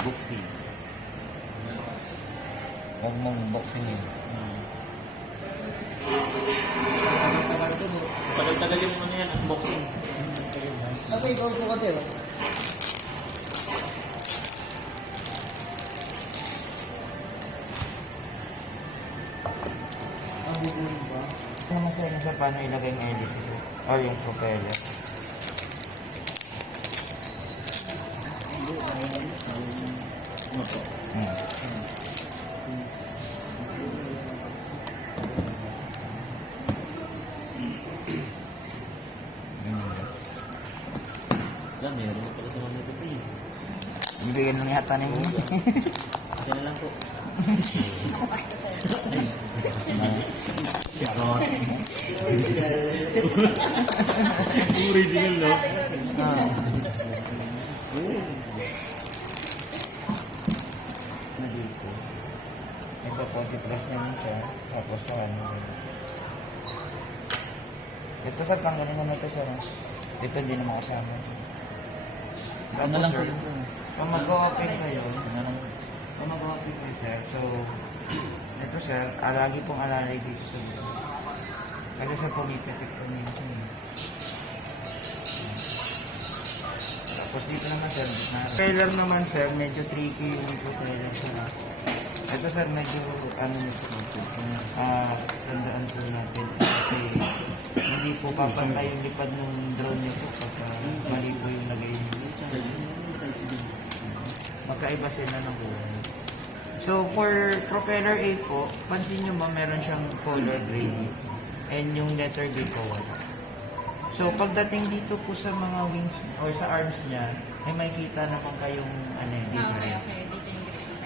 Unboxing. Huwag mong unboxing yun. Tagal-tagal yung ano yan, unboxing. Okay, go po ka tayo. Ano naman sir, nasa paano ilagay yung hélices or yung propeller? Alam, meron na pala sa mga nito pa yun. Bibigyan mo yata ni mo. Kasi na lang po. Charot. Original, no? Na dito. Ito po, i-press na yun siya. Tapos sa ano. Ito sir, tanggalin mo na ito sir. Ito hindi na makasama. Ano lang sa iyo? Kung mag-open kayo, kung mag-open kayo sir, so ito sir, lagi pong alalay dito sa dito. Kasi sa pumipitik po minsan. Tapos dito naman sir, trailer naman sir, medyo tricky yung trailer sir. Ito sir, medyo ano nito tandaan po natin kasi hindi po papantay yung lipad ng drone niyo po pagka mali po yung lagay niyo. Magkaiba sila ng kulay. So for propeller 8 po, pansin nyo ba meron siyang color gray and yung letter B po wala. So pagdating dito po sa mga wings or sa arms niya, ay makikita naman kayong difference. Okay.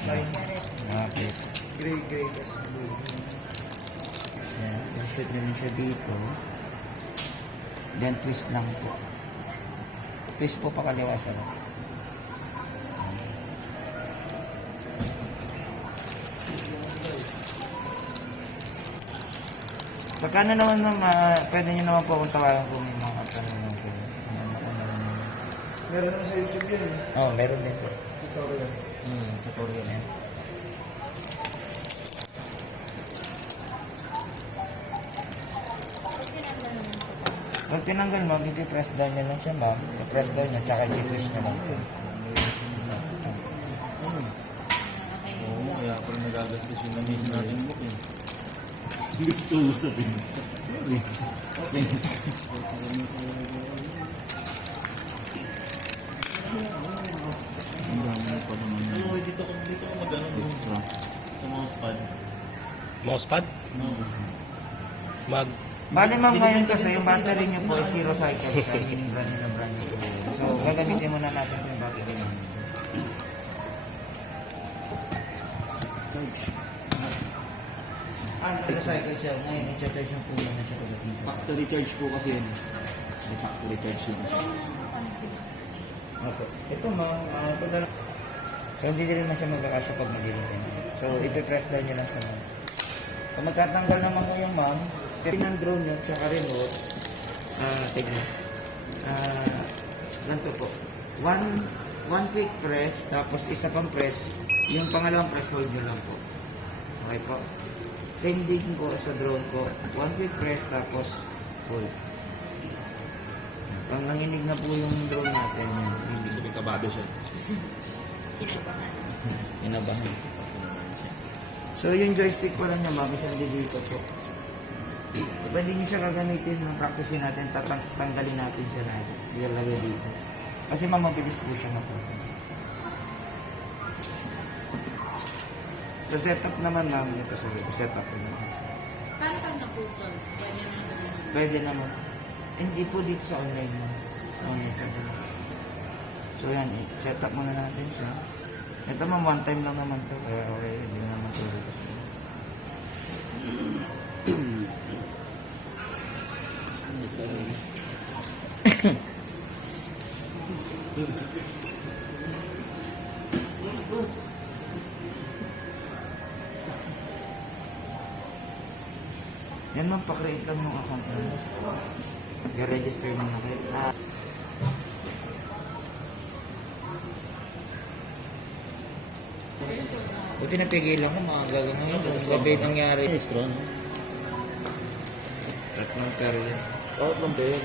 Dito yung Okay. Gray, tas blue. Yan. I-shoot nyo lang siya dito. Then twist lang po. Twist po pakaliwa sa lang. Pagka na naman pwede nyo naman po kung tawagan kung may mga katanungan po. Meron naman sa YouTube yun. Oh, meron din sir. Tutorial. Tutorial yan. Pag tinanggal ma'am, ipi-press down nyo lang siya ma'am. I-press down nyo, tsaka i-twist nyo lang. Oo, kaya pala nagagastos yung namin natin book eh. Gusto mo sabihin sa... Sorry. Okay. Ang dami na pa naman. Ano, dito ko mag-ano sa mousepad. Mousepad? No. Bali ma'am ngayon kasi yung battery nyo po is zero cycle siya. Yung brand nyo po. So gagamitin muna natin yung battery nyo. Zero cycle siya. Ngayon i-charge yung puno na siya pagdating sa Factory charge po kasi yun. Hindi factory charge yun. Opo. Ito ma'am, ito na lang. So hindi din naman siya magkakasya pag madilim kayo. So ipipress down nyo lang sa ma'am. Kung magtatanggal naman ko yung ma'am, pero ng drone nyo, tsaka remote, tignan. Ganito po. One quick press, tapos isa pang press. Yung pangalawang press, hold nyo lang po. Okay po. Same din po sa drone ko. One quick press, tapos hold. Pag nanginig na po yung drone natin, yan. Hindi sabihin kabado siya. Inabahan. So yung joystick pa lang niya, ma'am, isang dito po. Pwede nyo siya gagamitin, practicein natin, tanggalin natin siya na ilalagay dito. Kasi ma'am, mabilis po siya mapunta. Sa setup naman ma'am, ito sa setup ko naman. Paano pag naputol? Pwede naman gawin. Pwede naman. Hindi po dito sa online mo. Online sa doon. So yan, setup muna natin siya. Ito ma'am, one time lang naman to. Kaya okay, hindi naman to. Yan ma'am, pa-create lang ng account mo. I-register mo na kayo. Buti napigilan ko, mga gagawin ko. Gabi nangyari. Extra, no? Tatlong period. Out lang ba yun?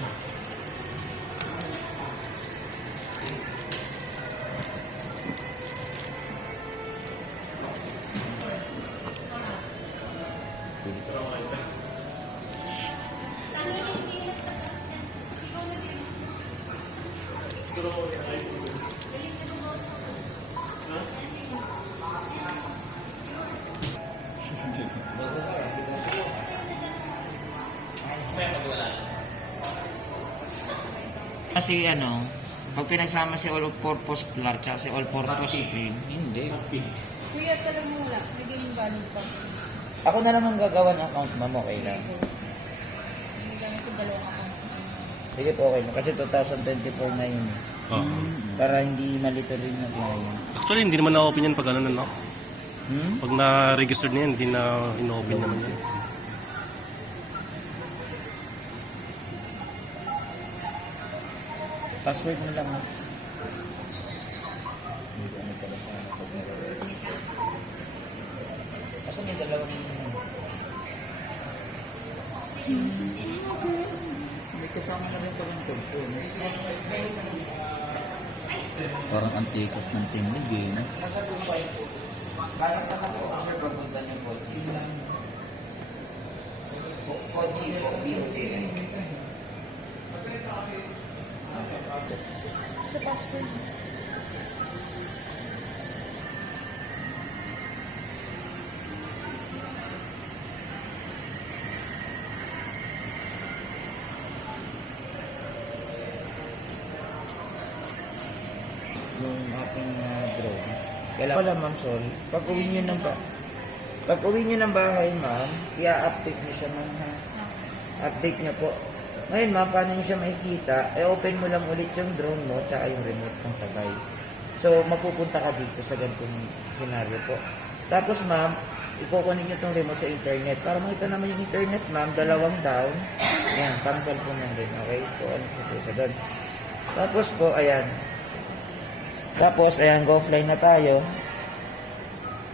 Kasi ano, pag pinagsama si all-purpose flour tsaka si all-purpose cream, hindi. Kuya, talag mo wala. Naging valid pa. Ako na naman gagawa ng account, ma'am, okay lang. Hindi gamit ko dalawang account. Sige po, okay. Kasi 2024 na yun eh. Oo. Para hindi malito rin ng client. Actually, hindi naman na-open yan pag ano, no? Hmm? Pag na-registered na yan, hindi na in-open naman yan. Password mo lang, ha? Kasi may dalawang... May kasama na rin palang cellphone. Parang antikas ng tindig eh, no? Nasa Dubai po. Parang pa ako, sir, papunta niyo po. Kochi po, BOT. Sa passport. Yung ating drone. Kailangan pala, ma'am, sorry. Pag uwi nyo ng bahay, ma'am, i-update nyo siya, ma'am, ha? Update nyo po. Ngayon, ma'am, paano nyo siya makikita? Open mo lang ulit yung drone mo tsaka yung remote ng sabay. So, mapupunta ka dito sa ganitong scenario po. Tapos, ma'am, ikukunin nyo itong remote sa internet. Para makita naman yung internet, ma'am, dalawang down. Yan, parang cellphone yan din. Okay? So, ano po siya doon. Tapos po, ayan. Tapos, ayan, go offline na tayo.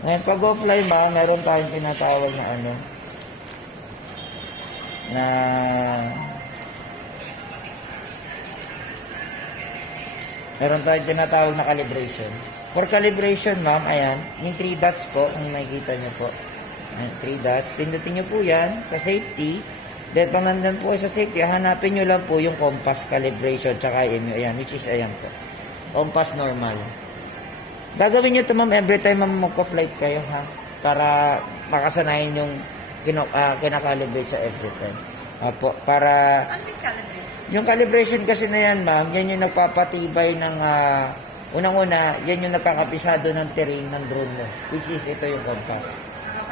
Ngayon, pag offline, ma'am, meron tayong tinatawag na ano, na meron tayong tinatawag na calibration. For calibration, ma'am, ayan, yung 3 dots po, kung nakikita nyo po. Ayan, 3 dots. Pindutin nyo po yan sa safety. Then, pag nandun po sa safety, hanapin nyo lang po yung compass calibration, tsaka yun, ayan, which is, ayan po. Compass normal. Gagawin nyo ito, ma'am, every time, ma'am, magpa-flight kayo, ha? Para makasanayin yung kinakalibrate sa every time. Apo, para... Ano yung calendar? Yung calibration kasi na yan, ma'am, yan yung nagpapatibay ng... unang-una, yan yung nagkakapisado ng terrain ng drone mo. Which is, ito yung compass.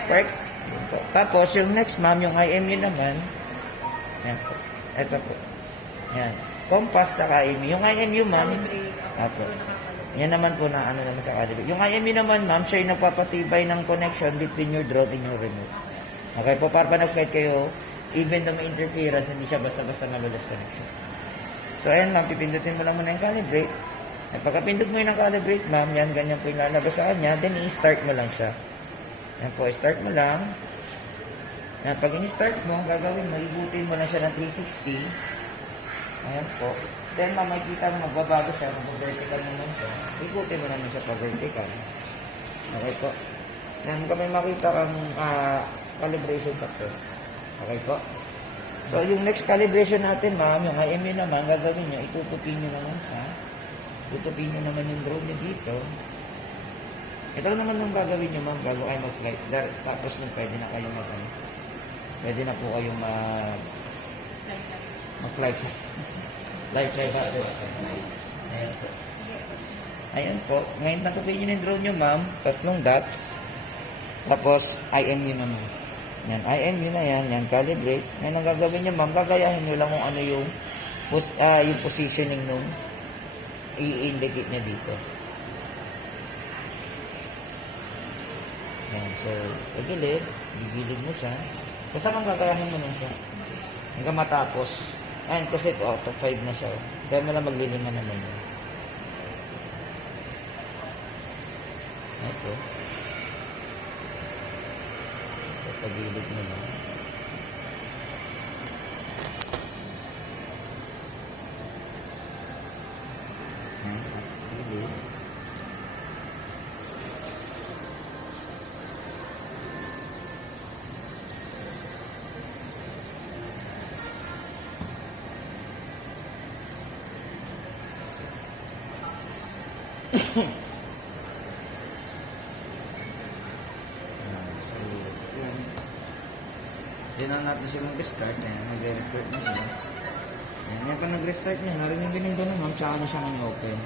Correct? Yan po. Tapos, yung next, ma'am, yung IMU naman. Yan po. Ito po. Yan. Compass tsaka IMU. Yung IMU, ma'am... Apo. Yan naman po na ano naman sa calibrate. Yung IMU naman, ma'am, siya yung nagpapatibay ng connection between your drone and your remote. Okay po, para pa nag-flight kayo, even though may interference, hindi siya basta-basta malulas connection. So, ayan, ma'am, pipindutin mo lang muna yung calibrate. At pagkapindot mo yung calibrate, ma'am, yan, ganyan po yung lalabas sa kanya, then i-start mo lang siya. Yan po, i-start mo lang. Yan, pag in-start mo, gagawin mo, ibutin mo lang siya ng 360. Ayan po. Then, ma'am, makikita mo, magbabago siya, mag-vertical naman siya. Ikutin mo naman siya pa-vertical. Okay po. Yan, kami makita kang calibration success. Okay po. So, yung next calibration natin, ma'am, yung IMU naman, gagawin nyo, itutupin nyo naman siya. Tutupin nyo naman yung drone nyo dito. Ito lang naman yung gagawin nyo, ma'am, bago kayo mag-flight. Tapos, pwede na kayo pwede na po kayong mag-flight. Live battery. Ayan po. Ayan po. Ngayon, natupin nyo yung drone nyo, ma'am. 3 dots. Tapos, IMU naman. Yan, IMU na yan. Yan, calibrate. Ngayon, ang gagawin nyo, ma'am, gagayahin nyo lang kung ano yung positioning nung i-indicate niya dito. Yan, so, gigilid mo siya. Basta ma'am, gagayahin mo lang siya. Hanggang matapos. Ayan, kasi ito, auto 5 na siya. Dahil mo lang maglilima naman yun. Ito. Pagilid mo lang. Ayan, pagilid. So, yun. Diyan na natin siya mag-restart. Ayan, nag-restart na siya. Ayan, yan pa nag-restart niya. Narinig din yung ganun, ma'am. Tsaka na siya nang-open.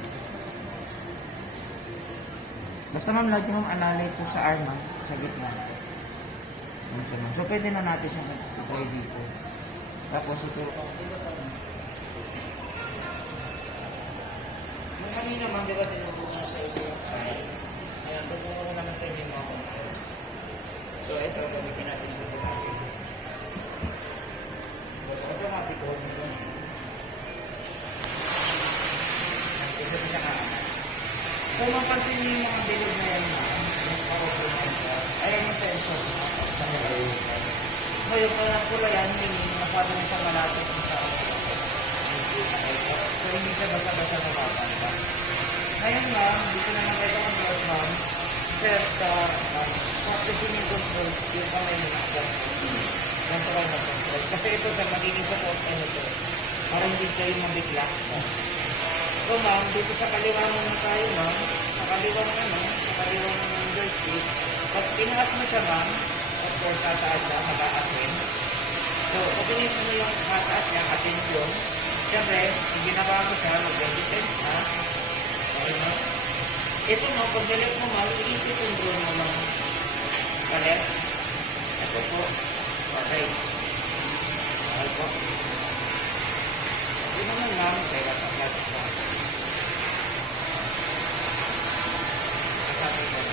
Basta ma'am, lagi ma'am alalay po sa arm, ma'am. Sa gitna. Yan siya, ma'am. So, pwede na natin siya try dito. Tapos, ituro ko. Nung kanina, ma'am, di ba tinubo ko na sa inyo yung file? Ayan, tutubo ko naman sa inyo yung mga controls. So, ito, gamitin natin yung automatic. Automatic code nito. Ito siya ka. Kung mapansin niyo yung mga bilog na yan, ma'am, yung power sensor, ayan yung sensor sa nilay. Ngayon, kung napula yan, hindi masyado na siya malapit sa so, hindi siya basta-basta nababanta. Ngayon, ma'am, dito naman kayo sa controls, ma'am. Set sa practicing yung controls, yung kamay mo na yan sa kayo mag-control. Kasi ito, sir, magiging support ano ito. Para hindi kayo mabigla. So, ma'am, dito sa kaliwa muna tayo, ma'am. Sa kaliwa ng joystick. Pag tinaas mo siya, ma'am, of course, tataas siya, mag-a-asin. So, pag tinaas mo yung mataas niya, attention. Siyempre, pag ginawa mo siya, mag-resistance na. Okay, ma'am? Ito, ma'am, pag delete mo, ma'am, i-isip yung drone mo, ma'am. Correct? Ito po. Okay. Okay po. Ito naman, ma'am, kaya natin po.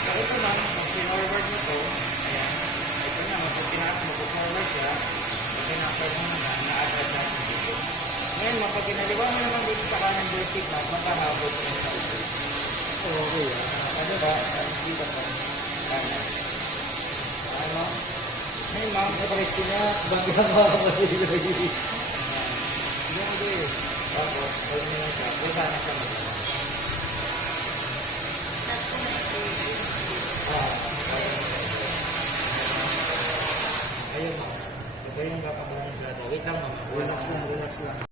So, ito, ma'am, pag forward mo to, ayan. Ito na, pag tinaas mo, forward siya, pag tinaas mo na-address natin dito. Ngayon, ma'am, pag pinaliwa mo naman dito sa kanan joystick, ma'am, makahabot mo sa ito. So, okay. Ano ba? Dito pa. Kanan. Ano? Ngayon, ma'am, Napalis ko na, bagay ang mga kapatid. hindi. Tapos, huwag mo lang siya. Kung saan siya mag-alala. Ayun, ma'am. Ito yung kakabunan sila. Wait lang, ma'am. Relax lang, relax lang.